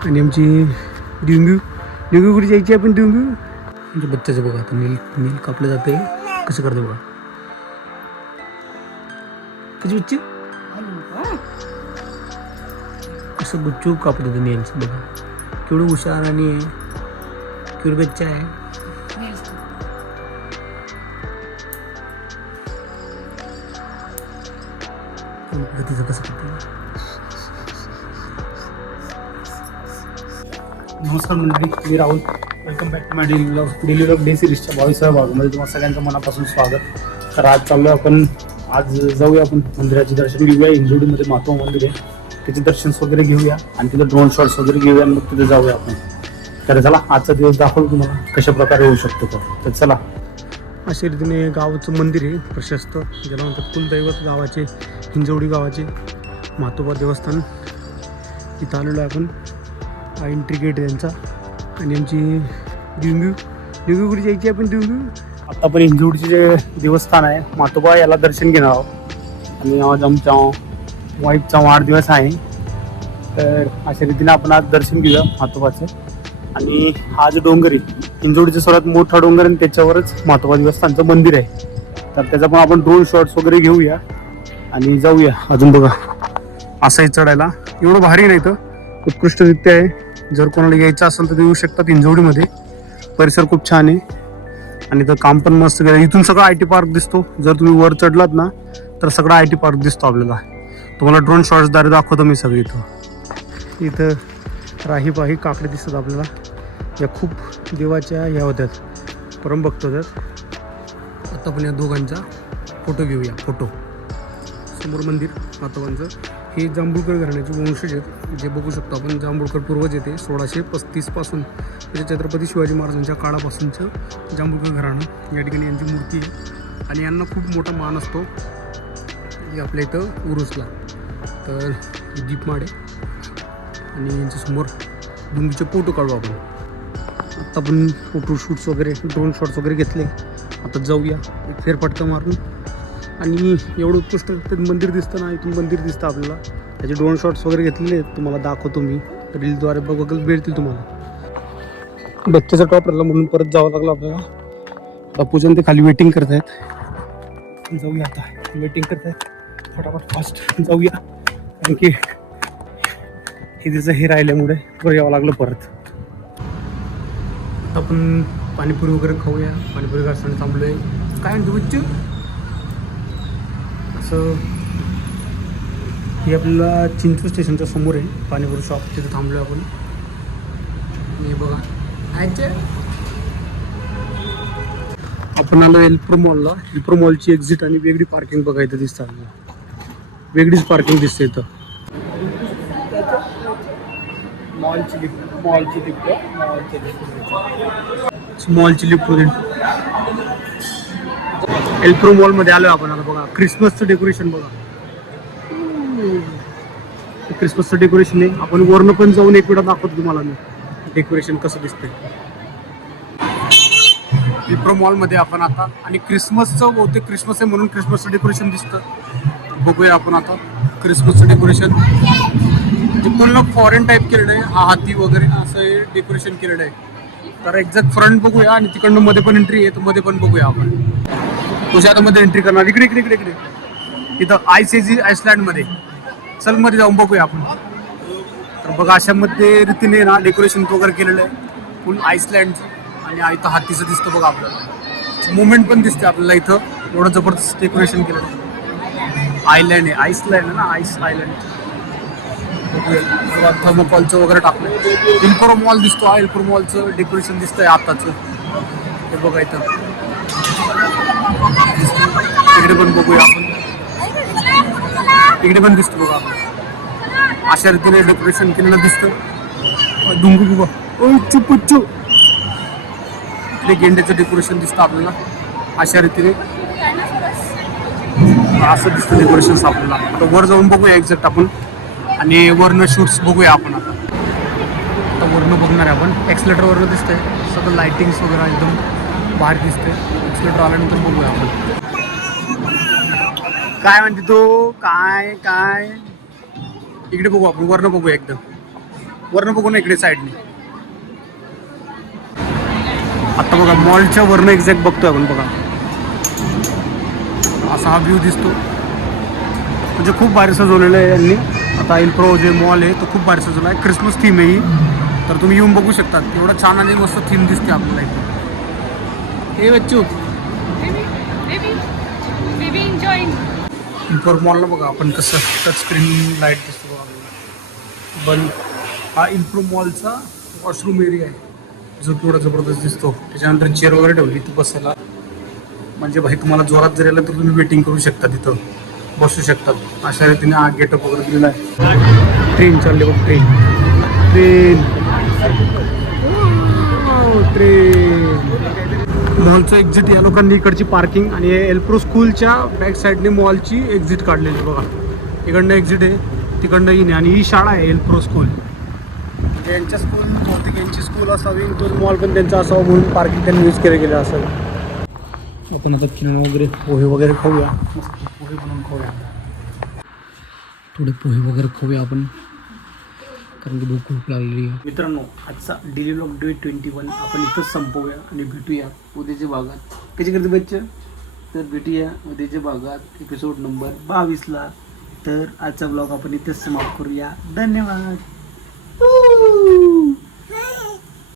आणि आमची डिंगू डिंगू कुठे जायची आपण डिंगू म्हणजे बच्चाचं बघा आता नील नील कापलं जाते कसं करतो बघा कशी बच्चे असं गुच्चू कापत होतं नीलचं बघा केवढं हुशार आणि केवढं बच्चा आहे तिचं कसं करते नमस्कार मंडळी मी Rahul welcome back to my daily vlog day सिरीजच्या 22व्या भागामध्ये तुम्हाला सगळ्यांचं मनापासून स्वागत तर आज चाललो आपण आज जाऊया आपण मंदिराचे दर्शन घेऊया इंजोडीमध्ये महात्मा मंदिर आहे त्याचे दर्शन वगैरे घेऊया आणि तिथं ड्रोन शॉट्स वगैरे घेऊया आणि मग तिथे जाऊया आपण तर चला आजचा दिवस दाखवतो तुम्हाला कशा प्रकारे होऊ शकतो तर चला अशा रीतीने गावाचं मंदिर आहे प्रशस्त ज्याला म्हणतात कुलदैवत गावाचे हिंजवडी गावाचे म्हातोबा देवस्थान इथं आलेलो आहे आपण हा एंट्री गेट आहे त्यांचा आणि आमची डिंगू डिंगू कुठे जायची आपण डिंगू आता आपण हिंजवडीचे जे देवस्थान आहे म्हातोबा याला दर्शन घेणार आहोत आणि आज आमच्या वाईफचा वाढदिवस आहे तर अशा रीतीने आपण आज दर्शन घेऊया म्हातोबाचं आणि हा जो डोंगर आहे हिंजवडीचा सर्वात मोठा डोंगर आणि त्याच्यावरच म्हातोबा देवस्थानचं मंदिर आहे तर त्याचा पण आपण ड्रोन शॉट्स वगैरे घेऊया आणि जाऊया अजून बघा असंही चढायला एवढं भारी नाही तर उत्कृष्टरित्या आहे जर कोणाला यायचं असेल तर येऊ शकतात हिंजवडीमध्ये परिसर खूप छान आहे आणि तर काम पण मस्त केलं इथून सगळं IT पार्क दिसतो जर तुम्ही वर चढलात ना तर सगळं IT पार्क दिसतो आपल्याला तुम्हाला ड्रोन शॉट्सद्वारे दाखवतो मी सगळं इथं राही पाही काकडे दिसतात आपल्याला या खूप देवाच्या ह्या होत्यात परमभक्त होत्यात आता पण या दोघांचा फोटो घेऊया फोटो समोर मंदिर मातोबांचं हे जांभूळकर घराण्याचे वंशज आहेत जे बघू शकतो आपण जांभूळकर पूर्वज येते 1635 पासून म्हणजे छत्रपती शिवाजी महाराजांच्या काळापासूनचं जांभूळकर घराणं या ठिकाणी यांची मूर्ती आहे आणि यांना खूप मोठा मान असतो आपल्या इथं उरुसला तर दीपमाड आहे आणि यांच्यासमोर डुंगीचे फोटो काढू आपण आत्ता आपण फोटोशूट्स वगैरे ड्रोन शॉट्स वगैरे घेतले आता जाऊया एक फेरफटका मारून आणि एवढं उत्कृष्ट मंदिर दिसतं ना इथून मंदिर दिसतं आपल्याला त्याचे ड्रोन शॉट्स वगैरे घेतलेले आहेत तुम्हाला दाखवतो मी रीलद्वारे बघायला भेटतील तुम्हाला बच्चेचा टॉप राहिला म्हणून परत जावं लागलं आपल्याला पूजन ते खाली वेटिंग करत आहेत जाऊया आता वेटिंग करत आहेत फटाफट फास्ट जाऊया कारण की हे तिचं हे राहिल्यामुळे बरं यावं लागलं परत आता आपण पाणीपुरी वगैरे खाऊया पाणीपुरी खाताना थांबलो आहे काय म्हणतो बच्चू असं हे आपल्याला चिंचवड स्टेशनच्या समोर आहे पाणीपुरी शॉप तिथे थांबलो आहे आपण हे बघा आपण आलो एल्प्रो मॉलला एल्प्रो मॉलची एक्झिट आणि वेगळी पार्किंग बघा इथं दिसतं आपल्याला वेगळीच पार्किंग दिसते इथं मॉलची लिफ्ट एल्प्रो मॉल मध्ये आलोय आपण आता बघा क्रिसमसचं डेकोरेशन बघा क्रिसमसचं डेकोरेशन आहे आपण वरनं पण जाऊन एक वेळा दाखवतो तुम्हाला मी डेकोरेशन कसं दिसतंय एल्प्रो मॉल मध्ये आपण आता आणि क्रिसमसचं बहुतेक क्रिसमस आहे म्हणून क्रिसमसचं डेकोरेशन दिसतं बघूया आपण आता क्रिसमसचं डेकोरेशन म्हणजे पूर्ण फॉरेन टाईप केलेलं आहे हा हाती वगैरे असं डेकोरेशन केलेलं आहे तर एक्झॅक्ट फ्रंट बघूया आणि तिकडनं मध्ये पण एंट्री आहे तर मध्ये पण बघूया आपण तुझ्या आता मध्ये एंट्री करणार इकडे इकडे इकडे इकडे इथं आईसलँडमध्ये चल मध्ये जाऊन बघूया आपण तर बघा अशामध्ये रीतीने ना डेकोरेशन वगैरे केलेलं आहे फुल आईसलँडचं आणि इथं हातीचं दिसतं बघा आपल्याला मुवमेंट पण दिसते आपल्याला इथं एवढं जबरदस्त डेकोरेशन केलेलं आहे आयलँड आहे आईसलँड आहे ना आईस आयलँड थर्मोकॉलचं वगैरे टाकलं एल्प्रो मॉल दिसतो हा एल्प्रो मॉलचं डेकोरेशन दिसतंय आताचं हे बघा इथं इकडे पण बघूया आपण इकडे पण दिसतो बघा आपण अशा रीतीने डेकोरेशन केलेलं दिसतं डुंगू बघा चुप्पू इकडे गेंड्याचं डेकोरेशन दिसतं आपल्याला अशा रीतीने असं दिसतं डेकोरेशन आपल्याला आता वर जाऊन बघूया एक्झॅक्ट आपण आणि वरनं शूट्स बघूया आपण आता वरनं बघणार आहे आपण एक्सलेटर वरनं दिसतंय सगळं लाइटिंग्स वगैरे एकदम बाहेर दिसतंय एक्सलेटर आल्यानंतर बघूया आपण काय म्हणते तो काय काय इकडे बघू आपण वरनं बघूया एकदम वरनं बघू ना इकडे साईडने. आता बघा मॉलच्या वरनं एक्झॅक्ट बघतोय आपण बघा, असा हा व्ह्यू दिसतो. म्हणजे खूप भारी सजवलेलं आहे यांनी. आता इल्प्रो जे मॉल आहे तो खूप भारी सजवला आहे. क्रिसमस थीम आहे ही, तर तुम्ही येऊन बघू शकता. एवढं छान आणि मस्त थीम दिसते आपल्याला इथे. हे बच्चू इल्प्रो मॉलला बघा आपण कसं टच स्क्रीन लाईट दिसतो बघा आपल्याला. पण हा इल्प्रो मॉलचा वॉशरूम एरिया आहे जो केवढा जबरदस्त दिसतो. त्याच्यानंतर चेअर वगैरे ठेवली तिथं बसायला. म्हणजे भाई तुम्हाला जोरात जर आलं तर तुम्ही वेटिंग करू शकता, तिथं बसू शकतात. अशा रीतीने हा गेटअप वगैरे दिलेला आहे. ट्रेन चालली बघ, ट्रेन ट्रेन मॉलचं एक्झिट या लोकांनी इकडची पार्किंग आणि एल्प्रो स्कूलच्या बॅक साईडने मॉलची एक्झिट काढलेली बघा. इकडनं एक्झिट आहे, तिकडनं येणे. आणि ही शाळा आहे एल्प्रो स्कूल. म्हणजे यांच्या स्कूल बहुतेक यांची स्कूल असावी, तो मॉल पण त्यांचा असावा म्हणून पार्किंग त्यांनी यूज केलं असावी. आपण आता किराणा वगैरे पोहे वगैरे खाऊया. मस्त पोहे बनवून खाऊया. थोडे पोहे वगैरे खाऊया आपण, कारण की भूक खूप लागलेली आहे. मित्रांनो, आजचा डेली व्लॉग डे 21 आपण इथंच संपवूया आणि भेटूया उद्याच्या भागात. कशी करते बच्चे? तर भेटूया उद्याच्या भागात एपिसोड नंबर 22ला. तर आजचा ब्लॉग आपण इथेच समाप्त करूया. धन्यवाद.